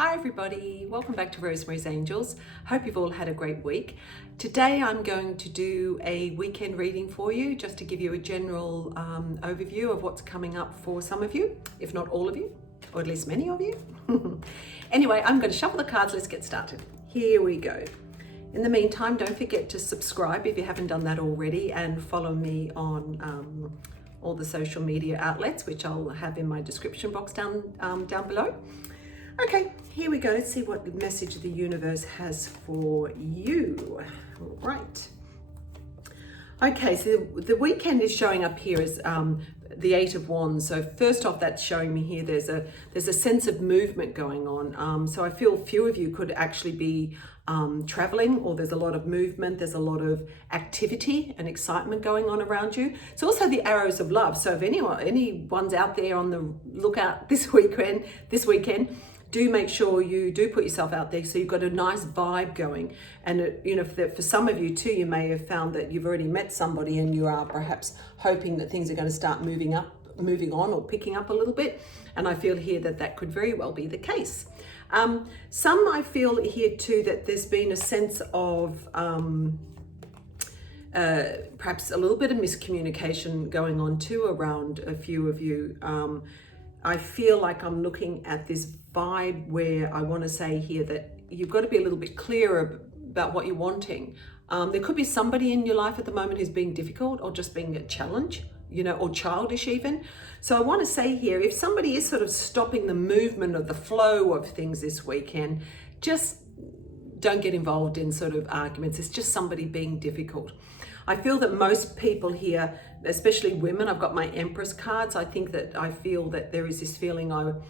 Hi everybody, welcome back to Rosemary's Angels. Hope you've all had a great week. Today I'm going to do a weekend reading for you just to give you a general overview of what's coming up for some of you, if not all of you, or at least many of you. Anyway, I'm going to shuffle the cards, let's get started. Here we go. In the meantime, don't forget to subscribe if you haven't done that already and follow me on all the social media outlets, which I'll have in my description box down below. Okay, here we go. Let's see what message the universe has for you. All right. Okay, so the weekend is showing up here as the Eight of Wands. So first off, that's showing me here there's a sense of movement going on. So I feel few of you could actually be traveling, or there's a lot of movement, there's a lot of activity and excitement going on around you. It's also the arrows of love. So if anyone's out there on the lookout this weekend, do make sure you do put yourself out there so you've got a nice vibe going. And for some of you too, you may have found that you've already met somebody and you are perhaps hoping that things are going to start moving on or picking up a little bit. And I feel here that could very well be the case. Some I feel here too that there's been a sense of perhaps a little bit of miscommunication going on too around a few of you. I feel like I'm looking at this vibe where I want to say here that you've got to be a little bit clearer about what you're wanting. There could be somebody in your life at the moment who's being difficult or just being a challenge, or childish even. So I want to say here, if somebody is sort of stopping the movement of the flow of things this weekend, just don't get involved in sort of arguments. It's just somebody being difficult. I feel that most people here, especially women, I've got my Empress cards. I feel that there is this feeling of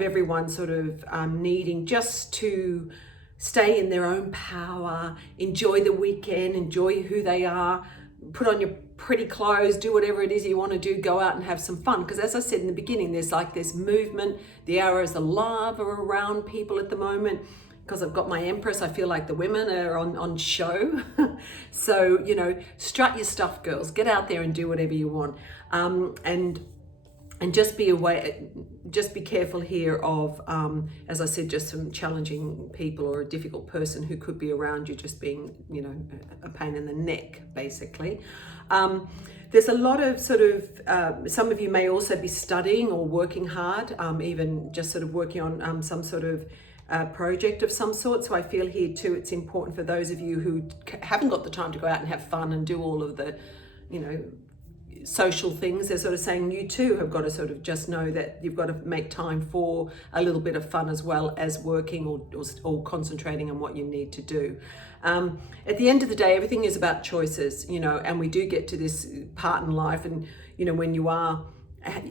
everyone sort of needing just to stay in their own power, enjoy the weekend, enjoy who they are, put on your pretty clothes, do whatever it is you want to do, go out and have some fun. Because as I said in the beginning, there's movement, the arrows of love are around people at the moment. Because I've got my Empress, I feel like the women are on show. So, strut your stuff, girls. Get out there and do whatever you want. And just be careful here of, as I said, just some challenging people or a difficult person who could be around you just being, a pain in the neck, basically. There's a lot of sort of, some of you may also be studying or working hard, even just sort of working on some sort of project of some sort. So I feel here too, it's important for those of you who haven't got the time to go out and have fun and do all of the, social things. They're sort of saying you too have got to sort of just know that you've got to make time for a little bit of fun as well as working or concentrating on what you need to do. At the end of the day, everything is about choices, and we do get to this part in life, and when you are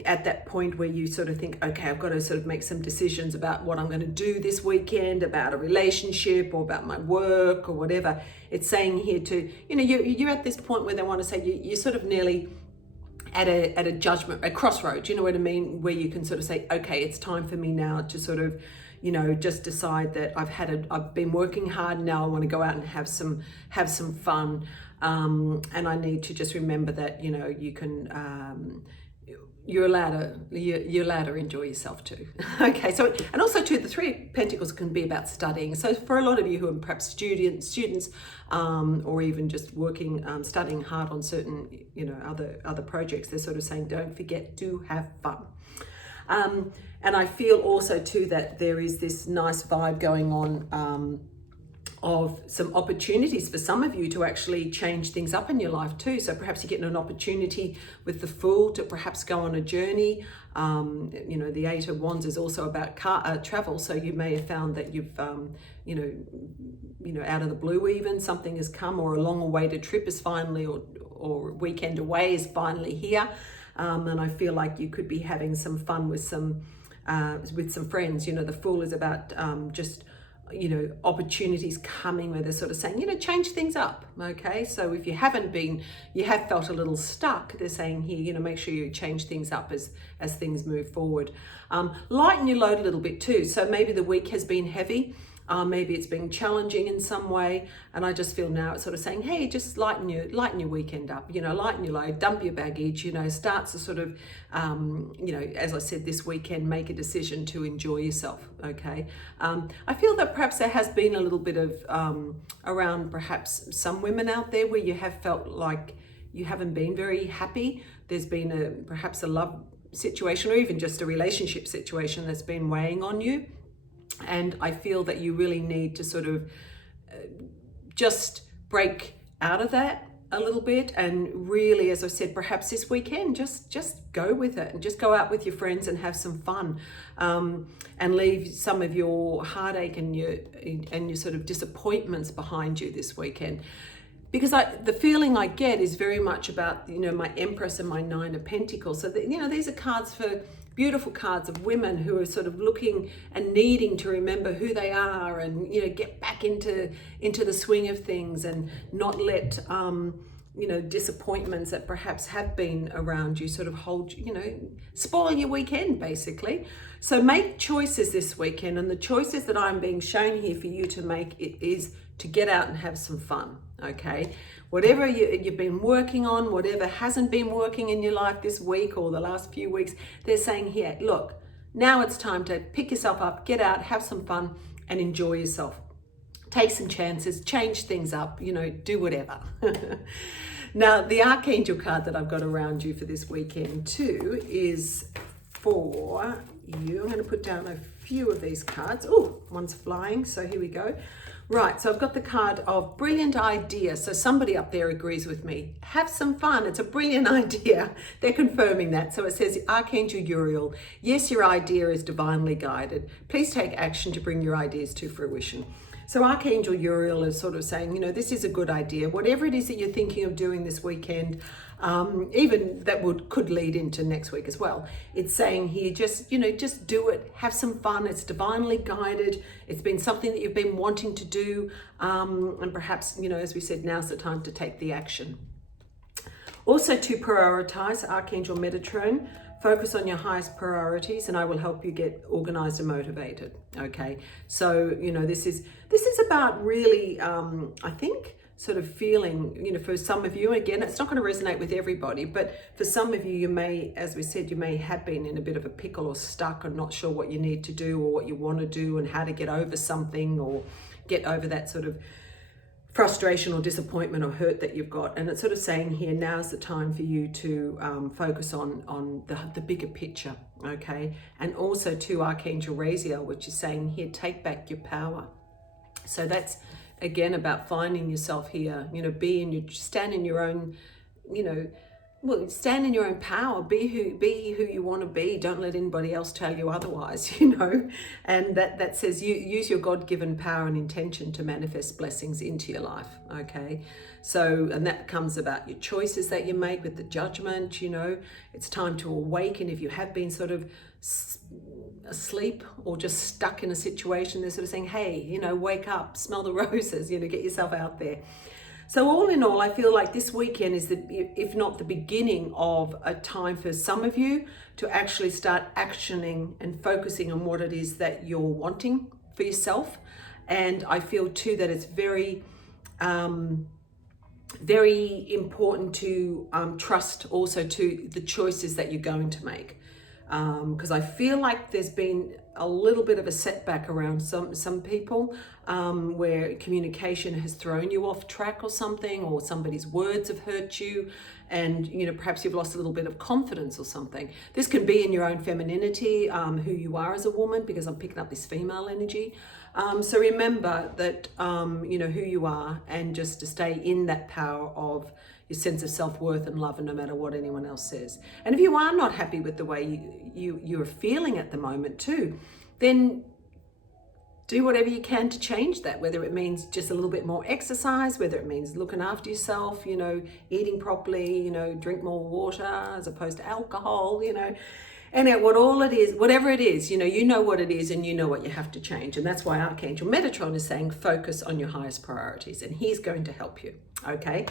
at that point where you sort of think, okay, I've got to sort of make some decisions about what I'm going to do this weekend, about a relationship or about my work or whatever. It's saying here to, you're at this point where they want to say you're sort of nearly at a judgment, a crossroads, you know what I mean? Where you can sort of say, okay, it's time for me now to sort of, just decide that I've been working hard, now I want to go out and have some fun. And I need to just remember that, you can, you're allowed to enjoy yourself too. Okay, so, and also too, the Three of Pentacles can be about studying. So for a lot of you who are perhaps students, or even just working, studying hard on certain, other projects, they're sort of saying, don't forget to have fun. And I feel also too that there is this nice vibe going on, of some opportunities for some of you to actually change things up in your life too. So perhaps you're getting an opportunity with the Fool to perhaps go on a journey. The Eight of Wands is also about travel. So you may have found that you've, out of the blue even, something has come, or a long awaited trip is finally, or weekend away is finally here. And I feel like you could be having some fun with some friends. The Fool is about just, opportunities coming where they're sort of saying, change things up. Okay, so if you have felt a little stuck, they're saying here, make sure you change things up as things move forward. Lighten your load a little bit too. So maybe the week has been heavy. Maybe it's been challenging in some way, and I just feel now it's sort of saying, hey, just lighten your weekend up, lighten your load, dump your baggage, start to sort of, as I said, this weekend, make a decision to enjoy yourself, okay? I feel that perhaps there has been a little bit of, around perhaps some women out there where you have felt like you haven't been very happy. There's been perhaps a love situation or even just a relationship situation that's been weighing on you. And I feel that you really need to sort of just break out of that a little bit, and really, as I said, perhaps this weekend, just go with it and just go out with your friends and have some fun, and leave some of your heartache and your sort of disappointments behind you this weekend. Because the feeling I get is very much about, my Empress and my Nine of Pentacles. So, these are cards for beautiful cards of women who are sort of looking and needing to remember who they are and, get back into the swing of things and not let, disappointments that perhaps have been around you sort of spoil your weekend, basically. So make choices this weekend. And the choices that I'm being shown here for you to make is to get out and have some fun, okay? Whatever you've been working on, whatever hasn't been working in your life this week or the last few weeks, they're saying here, look, now it's time to pick yourself up, get out, have some fun, and enjoy yourself. Take some chances, change things up, do whatever. Now, the Archangel card that I've got around you for this weekend too is for you. I'm going to put down a few of these cards. Oh, one's flying, so here we go. Right, so I've got the card of brilliant idea. So somebody up there agrees with me. Have some fun. It's a brilliant idea. They're confirming that. So it says, Archangel Uriel, yes, your idea is divinely guided. Please take action to bring your ideas to fruition. So Archangel Uriel is sort of saying, this is a good idea. Whatever it is that you're thinking of doing this weekend, even that could lead into next week as well. It's saying here, just do it, have some fun. It's divinely guided. It's been something that you've been wanting to do. And perhaps, as we said, now's the time to take the action. Also to prioritize, Archangel Metatron, focus on your highest priorities and I will help you get organized and motivated. Okay. So, this is about really, I think, sort of feeling, for some of you, again, it's not going to resonate with everybody, but for some of you, you may, as we said, you may have been in a bit of a pickle or stuck and not sure what you need to do or what you want to do and how to get over something or get over that sort of frustration or disappointment or hurt that you've got. And it's sort of saying here, now's the time for you to focus on the bigger picture, okay? And also to Archangel Raziel, which is saying here, take back your power. So that's, again, about finding yourself here, stand in your own, stand in your own power, be who you want to be. Don't let anybody else tell you otherwise, and that says you use your God-given power and intention to manifest blessings into your life. Okay. So, and that comes about your choices that you make with the judgment, it's time to awaken. If you have been sort of asleep or just stuck in a situation, they're sort of saying, hey, wake up, smell the roses, get yourself out there. So all in all, I feel like this weekend is, if not the beginning of a time for some of you to actually start actioning and focusing on what it is that you're wanting for yourself. And I feel too that it's very, very important to trust also to the choices that you're going to make. Because I feel like there's been a little bit of a setback around some people where communication has thrown you off track or something, or somebody's words have hurt you, and perhaps you've lost a little bit of confidence or something. This can be in your own femininity, who you are as a woman, because I'm picking up this female energy. So remember that who you are, and just to stay in that power of your sense of self-worth and love, and no matter what anyone else says. And if you are not happy with the way you're feeling at the moment too, then do whatever you can to change that, whether it means just a little bit more exercise, whether it means looking after yourself, eating properly, drink more water as opposed to alcohol, and whatever it is, you know what it is, and you know what you have to change. And that's why Archangel Metatron is saying, focus on your highest priorities, and he's going to help you. Okay.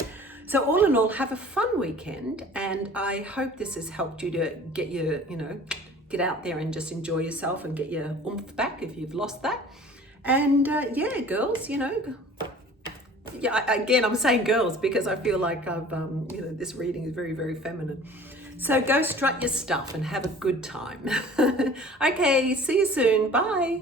So all in all, have a fun weekend, and I hope this has helped you to get your, get out there and just enjoy yourself and get your oomph back if you've lost that. And yeah, girls, you know, yeah, again, I'm saying girls because I feel like I've, you know, this reading is very, very feminine. So go strut your stuff and have a good time. Okay, see you soon. Bye.